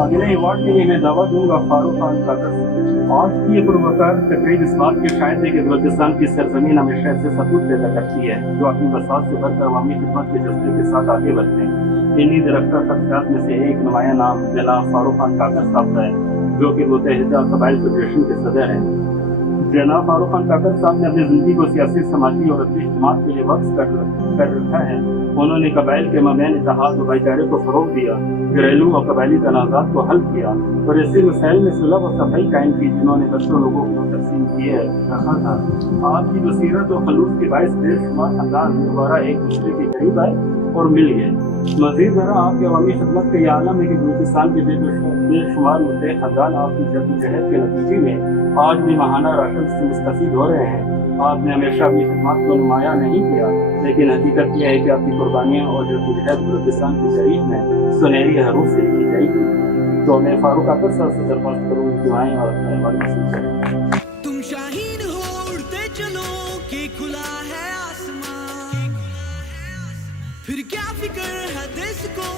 اگلے ایوارڈ کے لیے میں دعوت دوں گا فاروق خان کاکر سے۔ آج کی یہ پروکار تقریب اس بات کی شاہد ہے کہ بلوچستان کی سرزمین ہمیشہ ایسے سپوت پیدا کرتی ہے جو اپنی بساط سے بڑھ کر عوامی خدمت کے جذبے کے ساتھ آگے بڑھتے ہیں۔ انہی درختہ شخصیات میں سے ایک نمایاں نام جناب فاروق خان کاکر صاحب کا ہے، جو کہ متحدہ قبائل فیڈریشن کے صدر ہیں۔ جناب فاروق خان کاکر صاحب نے اپنی زندگی کو سیاسی، سماجی اور ادبی خدمات کے لیے وقف کر رکھا ہے۔ انہوں نے قبائل کے مابین اتحاد و بھائی چارے کو فروغ دیا، گھریلو اور قبائلی تنازعات کو حل کیا اور ایسے مسائل میں صلح و صفائی قائم کی جنہوں نے بچوں لوگوں کو تقسیم کیے رکھا تھا۔ آپ کی بصیرت و خلوص کے باعث بے شمار خاندان دوبارہ ایک دوسرے کے قریب آئے اور مل گئے۔ مزید برآں آپ کے عوامی خدمت کا یہ عالم ہے کہ بلوچستان کے بے شمار متحد خاندان آپ کی جدوجہد کے نتیجے میں آج بھی ماہانہ راشن سے مستفید ہو رہے ہیں۔ آپ نے ہمیشہ اپنی خدمات کو نمایاں نہیں کیا، لیکن حقیقت یہ ہے کہ آپ کی قربانیاں اور جدوجہد بلوچستان کی تاریخ میں سنہری حروف سے لکھی جائے گی۔ تو میں فاروق کاکر صاحب سے درخواست کروں کہ دعائیں اور اپنے احوال نصیب کریں۔ تم شاہین ہو اڑتے چلو کہ کھلا ہے آسمان، پھر کیا فکر ہے دیس کو